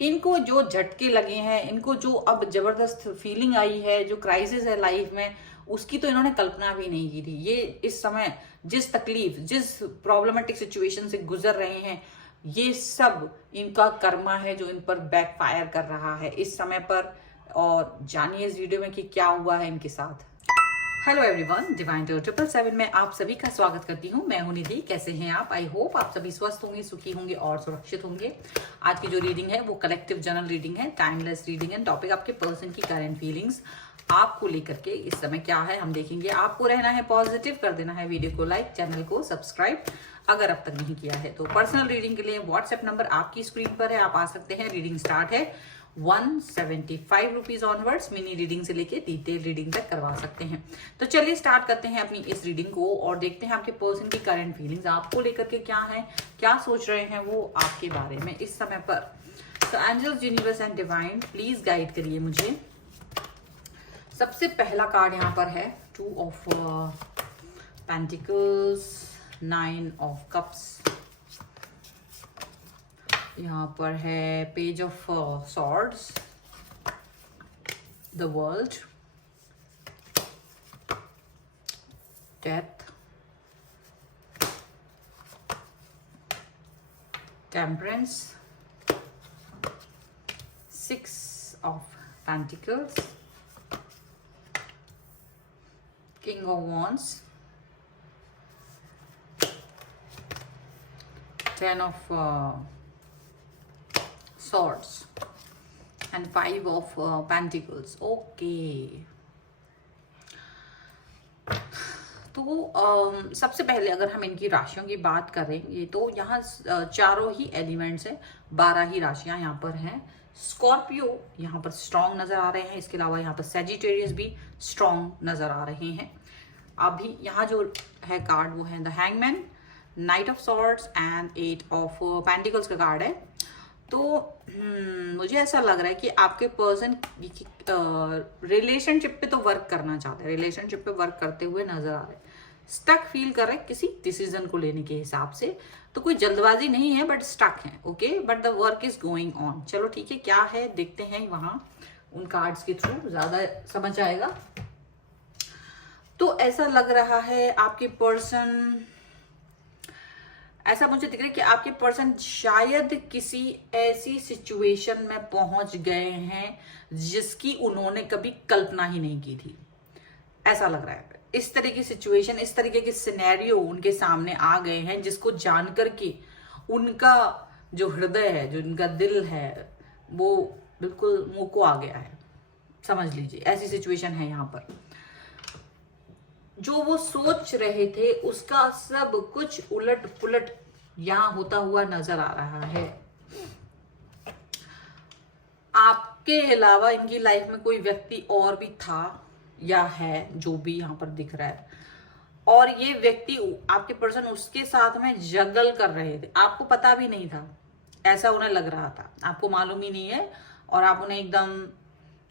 इनको जो झटके लगे हैं, इनको जो अब जबरदस्त फीलिंग आई है, जो क्राइसिस है लाइफ में, उसकी तो इन्होंने कल्पना भी नहीं की थी। ये इस समय जिस तकलीफ, जिस प्रॉब्लमेटिक सिचुएशन से गुजर रहे हैं, ये सब इनका कर्मा है जो इन पर बैकफायर कर रहा है इस समय पर। और जानिए इस वीडियो में कि क्या हुआ है इनके साथ। हेलो एवरीवन, डिवाइन टू 777 में आप सभी का स्वागत करती हूँ। मैं हूं निधि। कैसे हैं आप? आई होप आप सभी स्वस्थ होंगे, सुखी होंगे और सुरक्षित होंगे। आज की जो रीडिंग है वो कलेक्टिव जनरल रीडिंग है, टाइमलेस रीडिंग है। टॉपिक आपके पर्सन की करंट फीलिंग्स आपको लेकर के इस समय क्या है हम देखेंगे। आपको रहना है पॉजिटिव, कर देना है वीडियो को लाइक, चैनल को सब्सक्राइब अगर अब तक नहीं किया है तो। पर्सनल रीडिंग के लिए व्हाट्सएप नंबर आपकी स्क्रीन पर है, आप आ सकते हैं। रीडिंग स्टार्ट है 175 रुपीज ऑनवर्ड्स। मिनी रीडिंग से लेके डिटेल रीडिंग तक करवा सकते हैं। तो चलिए स्टार्ट करते हैं अपनी इस रीडिंग को और देखते हैं आपके पर्सन की करंट फीलिंग्स आपको लेकर के क्या है, क्या सोच रहे हैं वो आपके बारे में इस समय पर। तो angels, universe and divine please guide करिए मुझे। सबसे पहला कार्ड यहाँ पर है 2 ऑफ पेंटिकल्स, 9 ऑफ कप्स, यहाँ पर है page of swords, the world, death, temperance, 6 of pentacles, king of wands, 10 of swords and 5 of pentacles. Okay. तो सबसे पहले अगर हम इनकी राशियों की बात करेंगे तो यहाँ चारों ही एलिमेंट्स हैं, 12 ही राशियां यहाँ पर हैं। स्कॉर्पियो यहाँ पर स्ट्रॉन्ग नजर आ रहे हैं, इसके अलावा यहाँ पर सेजिटेरियस भी स्ट्रॉन्ग नजर आ रहे हैं। अभी यहाँ जो है कार्ड वो है the hangman, night of swords and 8 of pentacles का कार्ड है। तो मुझे ऐसा लग रहा है कि आपके पर्सन रिलेशनशिप पे तो वर्क करना चाहते हैं, रिलेशनशिप पे वर्क करते हुए नजर आ रहे हैं। स्टक फील कर रहे हैं किसी डिसीजन को लेने के हिसाब से। तो कोई जल्दबाजी नहीं है बट स्टक है। Okay, but the work is going on. चलो ठीक है, क्या है देखते हैं वहां उन कार्ड्स के थ्रू ज्यादा समझ आएगा। तो ऐसा लग रहा है आपके पर्सन, ऐसा मुझे दिख रहा है कि आपके पर्सन शायद किसी ऐसी सिचुएशन में पहुंच गए हैं जिसकी उन्होंने कभी कल्पना ही नहीं की थी। ऐसा लग रहा है इस तरह की सिचुएशन, इस तरीके के सिनेरियो उनके सामने आ गए हैं जिसको जानकर के उनका जो हृदय है, जो उनका दिल है, वो बिल्कुल मुंह को आ गया है। समझ लीजिए ऐसी सिचुएशन है यहाँ पर। जो वो सोच रहे थे उसका सब कुछ उलट पुलट यहां होता हुआ नजर आ रहा है। आपके अलावा इनकी लाइफ में कोई व्यक्ति और भी था या है जो भी यहां पर दिख रहा है, और ये व्यक्ति आपके पर्सन उसके साथ में जगल कर रहे थे। आपको पता भी नहीं था, ऐसा उन्हें लग रहा था, आपको मालूम ही नहीं है। और आप उन्हें एकदम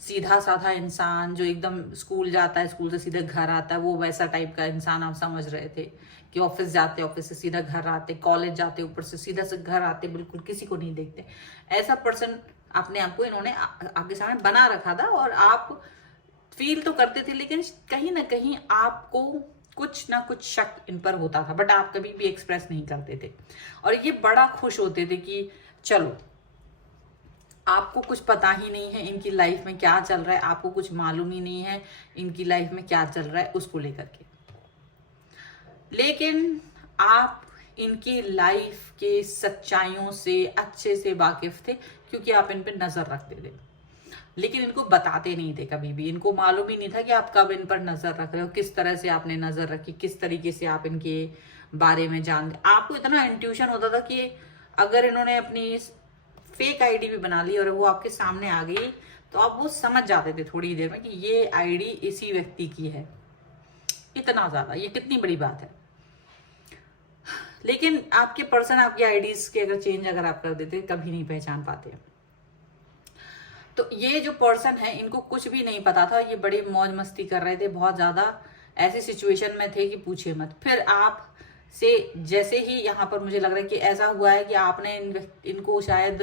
सीधा साधा इंसान जो एकदम स्कूल जाता है, स्कूल से सीधा घर आता है, वो वैसा टाइप का इंसान आप समझ रहे थे कि ऑफिस जाते, ऑफिस से सीधा घर आते, कॉलेज जाते, ऊपर से सीधा से घर आते, बिल्कुल किसी को नहीं देखते। ऐसा पर्सन अपने आप को इन्होंने आपके सामने बना रखा था और आप फील तो करते थे, लेकिन कहीं ना कहीं आपको कुछ ना कुछ शक इन पर होता था, बट आप कभी भी एक्सप्रेस नहीं करते थे। और ये बड़ा खुश होते थे कि चलो, आपको कुछ पता ही नहीं है इनकी लाइफ में क्या चल रहा है, आपको कुछ मालूम ही नहीं है इनकी लाइफ में क्या चल रहा है उसको लेकर के। लेकिन आप इनकी लाइफ के सच्चाइयों से अच्छे से वाकिफ थे क्योंकि आप इन पर नजर रखते थे, लेकिन इनको बताते नहीं थे कभी भी। इनको मालूम ही नहीं था कि आप कब इन पर नजर रख रहे हो, किस तरह से आपने नजर रखी, किस तरीके से आप इनके बारे में जानते। आपको इतना इंट्यूशन होता था कि अगर इन्होंने अपनी फेक आईडी भी बना ली और वो आपके सामने आ गई तो आप वो समझ जाते थे थोड़ी देर में कि ये आईडी इसी व्यक्ति की है। इतना ज्यादा, ये कितनी बड़ी बात है। लेकिन आपके पर्सन आपकी आईडीज के अगर चेंज अगर आप कर देते कभी नहीं पहचान पाते। तो ये जो पर्सन है इनको कुछ भी नहीं पता था, ये बड़ी मौज मस्ती कर रहे थे, बहुत ज्यादा ऐसी सिचुएशन में थे कि पूछे मत। फिर आप से जैसे ही यहाँ पर मुझे लग रहा है कि ऐसा हुआ है कि आपने इनको शायद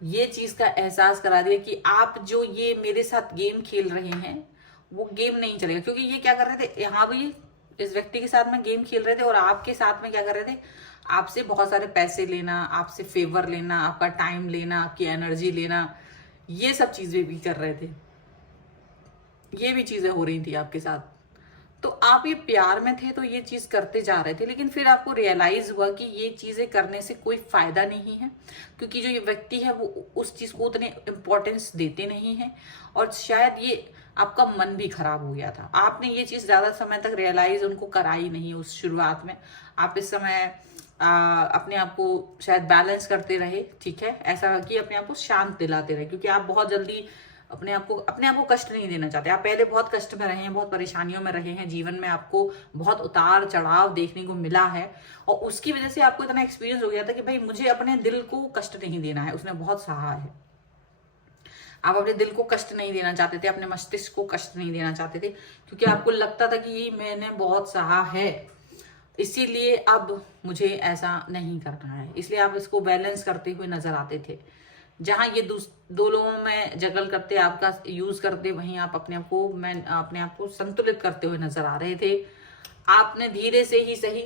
ये चीज का एहसास करा दिया कि आप जो ये मेरे साथ गेम खेल रहे हैं वो गेम नहीं चलेगा। क्योंकि ये क्या कर रहे थे, यहाँ भी इस व्यक्ति के साथ में गेम खेल रहे थे और आपके साथ में क्या कर रहे थे, आपसे बहुत सारे पैसे लेना, आपसे फेवर लेना, आपका टाइम लेना, आपकी एनर्जी लेना, ये सब चीजें भी कर रहे थे। ये भी चीजें हो रही थी आपके साथ। तो आप ये प्यार में थे तो ये चीज करते जा रहे थे, लेकिन फिर आपको रियलाइज हुआ कि ये चीजें करने से कोई फायदा नहीं है, क्योंकि जो ये व्यक्ति है वो उस चीज को उतने इम्पोर्टेंस देते नहीं है, और शायद ये आपका मन भी खराब हो गया था। आपने ये चीज ज्यादा समय तक रियलाइज उनको कराई नहीं उस शुरुआत में। आप इस समय अपने आप को शायद बैलेंस करते रहे, ठीक है, ऐसा कि अपने आप को शांत दिलाते रहे, क्योंकि आप बहुत जल्दी अपने आप को कष्ट नहीं देना चाहते। आप पहले बहुत कष्ट में रहे हैं, बहुत परेशानियों में रहे हैं, जीवन में आपको बहुत उतार चढ़ाव देखने को मिला है, और उसकी वजह से आपको इतना एक्सपीरियंस हो गया था कि भाई मुझे अपने दिल को कष्ट नहीं देना है। उसने बहुत सहा है। आप अपने दिल को कष्ट नहीं देना चाहते थे, अपने मस्तिष्क को कष्ट नहीं देना चाहते थे, क्योंकि आपको लगता था कि ये मैंने बहुत सहा है, इसीलिए अब मुझे ऐसा नहीं करना है। इसलिए आप इसको बैलेंस करते हुए नजर आते थे। जहां ये दो लोगों में जगल करते, आपका यूज करते, वहीं आप अपने आप को संतुलित करते हुए नजर आ रहे थे। आपने धीरे से ही सही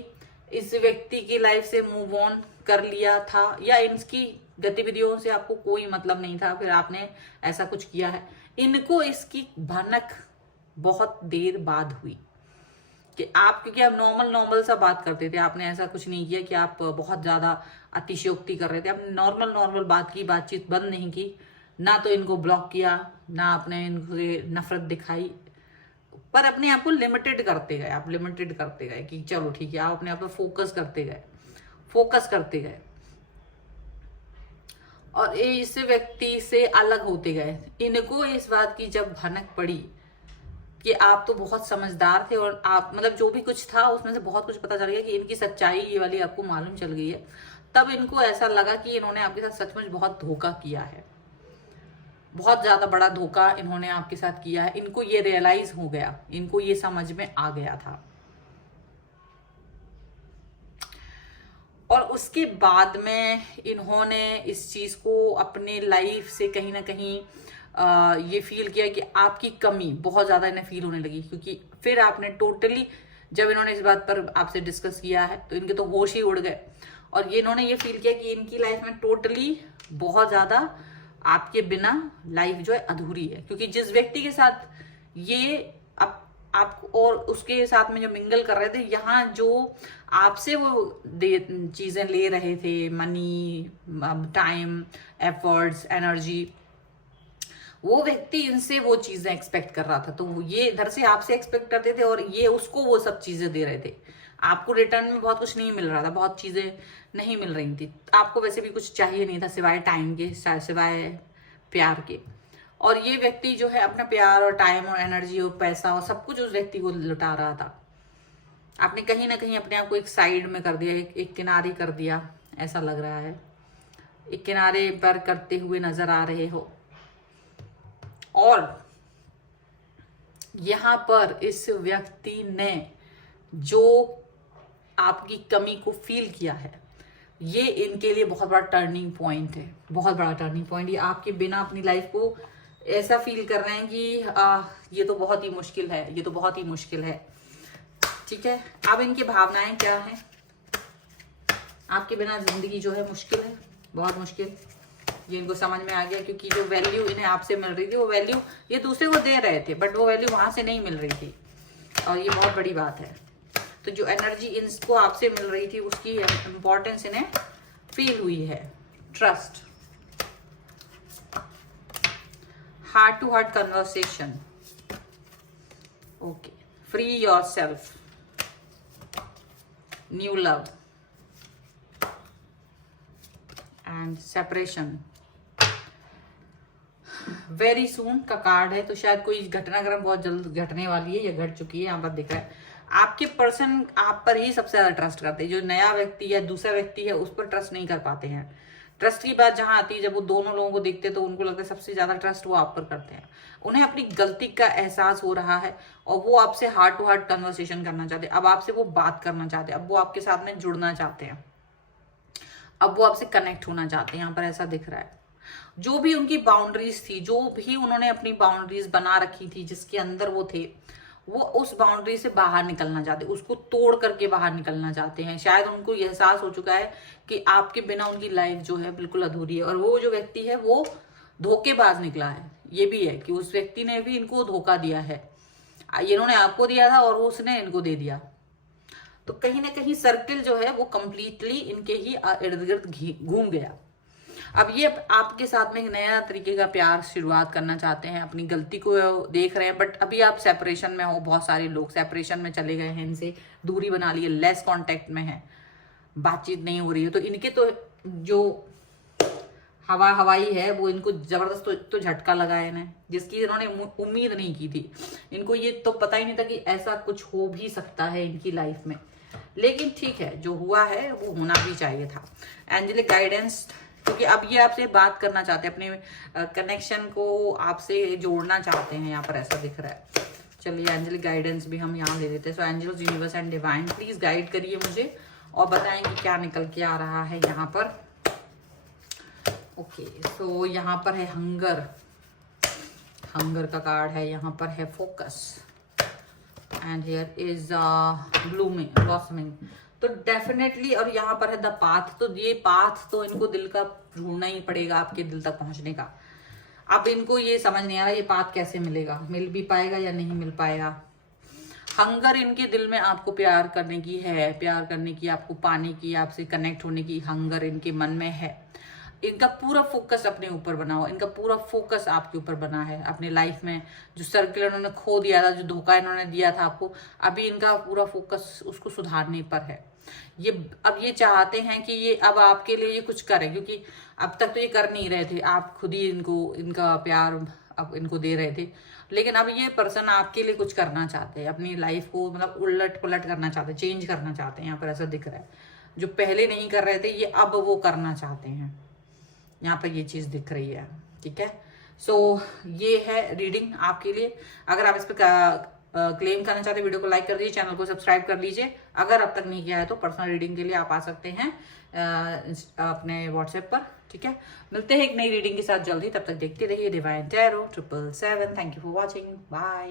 इस व्यक्ति की लाइफ से मूव ऑन कर लिया था, या इनकी गतिविधियों से आपको कोई मतलब नहीं था, फिर आपने ऐसा कुछ किया है। इनको इसकी भनक बहुत देर बाद हुई कि आप, क्योंकि आप नॉर्मल सा बात करते थे, आपने ऐसा कुछ नहीं किया कि आप बहुत ज्यादा अतिशयोक्ति कर रहे थे। आपने नॉर्मल बात की, बातचीत बंद नहीं की, ना तो इनको ब्लॉक किया, ना आपने इनको नफरत दिखाई, पर अपने आप को लिमिटेड करते गए। आप लिमिटेड करते गए कि चलो ठीक है, आप अपने आप पर फोकस करते गए और इस व्यक्ति से अलग होते गए। इनको इस बात की जब भनक पड़ी कि आप तो बहुत समझदार थे, और आप मतलब जो भी कुछ था उसमें से बहुत कुछ पता चल गया कि इनकी सच्चाई ये वाली आपको मालूम चल गई है, तब इनको ऐसा लगा कि इन्होंने आपके साथ सचमुच बहुत धोखा किया है, बहुत ज्यादा बड़ा धोखा इन्होंने आपके साथ किया है। इनको ये रियलाइज हो गया, इनको ये समझ में आ गया था। और उसके बाद में इन्होंने इस चीज को अपने लाइफ से कहीं ना कहीं ये फील किया कि आपकी कमी बहुत ज्यादा इन्हें फील होने लगी, क्योंकि फिर आपने टोटली, जब इन्होंने इस बात पर आपसे डिस्कस किया है तो इनके तो होश ही उड़ गए, और ये इन्होंने ये फील किया कि इनकी लाइफ में टोटली बहुत ज्यादा आपके बिना लाइफ जो है अधूरी है। क्योंकि जिस व्यक्ति के साथ ये आप और उसके साथ में जो मिंगल कर रहे थे, यहाँ जो आपसे वो चीजें ले रहे थे, मनी, टाइम, एफर्ट्स, एनर्जी, वो व्यक्ति इनसे वो चीजें एक्सपेक्ट कर रहा था। तो ये इधर से आपसे एक्सपेक्ट करते थे और ये उसको वो सब चीजें दे रहे थे। आपको रिटर्न में बहुत कुछ नहीं मिल रहा था, बहुत चीजें नहीं मिल रही थी। आपको वैसे भी कुछ चाहिए नहीं था सिवाय टाइम के, सिवाय प्यार के। और ये व्यक्ति जो है अपना प्यार और टाइम और एनर्जी और पैसा और सब कुछ उस व्यक्ति को लुटा रहा था। आपने कहीं ना कहीं अपने आप को एक साइड में कर दिया, एक किनारे कर दिया, ऐसा लग रहा है। एक किनारे पर करते हुए नजर आ रहे हो। और यहां पर इस व्यक्ति ने जो आपकी कमी को फील किया है, ये इनके लिए बहुत बड़ा टर्निंग पॉइंट है, बहुत बड़ा टर्निंग पॉइंट। ये आपके बिना अपनी लाइफ को ऐसा फील कर रहे हैं कि ये तो बहुत ही मुश्किल है, ये तो बहुत ही मुश्किल है। ठीक है, अब इनकी भावनाएं क्या हैं? आपके बिना जिंदगी जो है मुश्किल है, बहुत मुश्किल। ये इनको समझ में आ गया, क्योंकि जो वैल्यू इन्हें आपसे मिल रही थी, वो वैल्यू ये दूसरे को दे रहे थे, बट वो वैल्यू वहां से नहीं मिल रही थी, और ये बहुत बड़ी बात है। तो जो एनर्जी इनको आपसे मिल रही थी, उसकी इंपॉर्टेंस इन्हें फील हुई है। Trust, heart to heart conversation, okay, free yourself, new love and separation, very soon का कार्ड है। तो शायद कोई घटनाक्रम बहुत जल्द घटने वाली है या घट चुकी है, यहाँ पर दिख रहा है। आपके पर्सन आप पर ही सबसे ज्यादा ट्रस्ट करते हैं। जो नया व्यक्ति या दूसरा व्यक्ति है उस पर ट्रस्ट नहीं कर पाते हैं। ट्रस्ट की बात जहां आती है, जब वो दोनों लोगों को देखते हैं तो उनको लगता है सबसे ज्यादा ट्रस्ट वो आप पर करते हैं। उन्हें अपनी गलती का एहसास हो रहा है और वो आपसे हार्ट टू हार्ट कन्वर्सेशन करना चाहते हैं। अब आपसे वो बात करना चाहते हैं, अब वो आपके साथ में जुड़ना चाहते हैं, अब वो आपसे कनेक्ट होना चाहते हैं। यहाँ पर ऐसा दिख रहा है। जो भी उनकी बाउंड्रीज थी, जो भी उन्होंने अपनी बाउंड्रीज बना रखी थी, जिसके अंदर वो थे, वो उस बाउंड्री से बाहर निकलना चाहते, उसको तोड़ करके बाहर निकलना चाहते हैं। शायद उनको यह एहसास हो चुका है कि आपके बिना उनकी लाइफ जो है बिल्कुल अधूरी है। और वो जो व्यक्ति है वो धोखेबाज निकला है। ये भी है कि उस व्यक्ति ने भी इनको धोखा दिया है, इन्होंने आपको दिया था और उसने इनको दे दिया। तो कहीं ना कहीं सर्किल जो है वो कंप्लीटली इनके ही इर्द गिर्द घूम गया। अब ये आपके साथ में एक नया तरीके का प्यार शुरुआत करना चाहते हैं, अपनी गलती को देख रहे हैं, बट अभी आप सेपरेशन में हो। बहुत सारे लोग सेपरेशन में चले गए हैं, इनसे दूरी बना ली है, लेस कांटेक्ट में है, बातचीत नहीं हो रही है। तो इनके तो जो हवाई है वो इनको जबरदस्त तो झटका लगा है इन्हें, जिसकी इन्होंने उम्मीद नहीं की थी। इनको ये तो पता ही नहीं था कि ऐसा कुछ हो भी सकता है इनकी लाइफ में। लेकिन ठीक है, जो हुआ है वो होना भी चाहिए था। एंजेलिक गाइडेंस, क्योंकि अब ये आपसे बात करना चाहते हैं, अपने कनेक्शन को आपसे जोड़ना चाहते हैं, यहाँ पर ऐसा दिख रहा है। चलिए एंजेलिक गाइडेंस भी हम यहाँ ले लेते हैं। So angels, universe and divine, please guide करिए मुझे और बताएं कि क्या निकल के आ रहा है यहाँ पर। ओके, सो यहाँ पर है हंगर, हंगर का कार्ड है, यहाँ पर है focus, and here is blooming, blossoming. तो डेफिनेटली, और यहाँ पर है द पाथ। तो ये पाथ तो इनको दिल का ढूंढना ही पड़ेगा, आपके दिल तक पहुंचने का। अब इनको ये समझ नहीं आ रहा ये पाथ कैसे मिलेगा, मिल भी पाएगा या नहीं मिल पाएगा। हंगर इनके दिल में आपको प्यार करने की है, प्यार करने की, आपको पाने की, आपसे कनेक्ट होने की हंगर इनके मन में है। इनका पूरा फोकस अपने ऊपर बना हुआ, इनका पूरा फोकस आपके ऊपर बना है। अपनी लाइफ में जो सर्किल इन्होंने खो दिया था, जो धोखा इन्होंने दिया था आपको, अभी इनका पूरा फोकस उसको सुधारने पर है। ये अब ये चाहते हैं कि ये अब आपके लिए ये कुछ करें, क्योंकि अब तक तो ये कर नहीं रहे थे, आप खुद ही इनको इनका प्यार अब इनको दे रहे थे। लेकिन अब ये पर्सन आपके लिए कुछ करना चाहते हैं, अपनी लाइफ को मतलब उलट पुलट करना चाहते हैं, चेंज करना चाहते हैं। यहाँ पर ऐसा दिख रहा है, जो पहले नहीं कर रहे थे ये अब वो करना चाहते हैं। यहाँ पर ये चीज दिख रही है, ठीक है। सो ये है रीडिंग आपके लिए। अगर आप इस पर क्लेम करना चाहते हैं, वीडियो को लाइक कर दीजिए, चैनल को सब्सक्राइब कर लीजिए। अगर अब तक नहीं किया है तो पर्सनल रीडिंग के लिए आप आ सकते हैं अपने व्हाट्सएप पर, ठीक है। मिलते हैं एक नई रीडिंग के साथ जल्दी, तब तक देखते रहिए divine tarot 777। Thank you for watching, bye.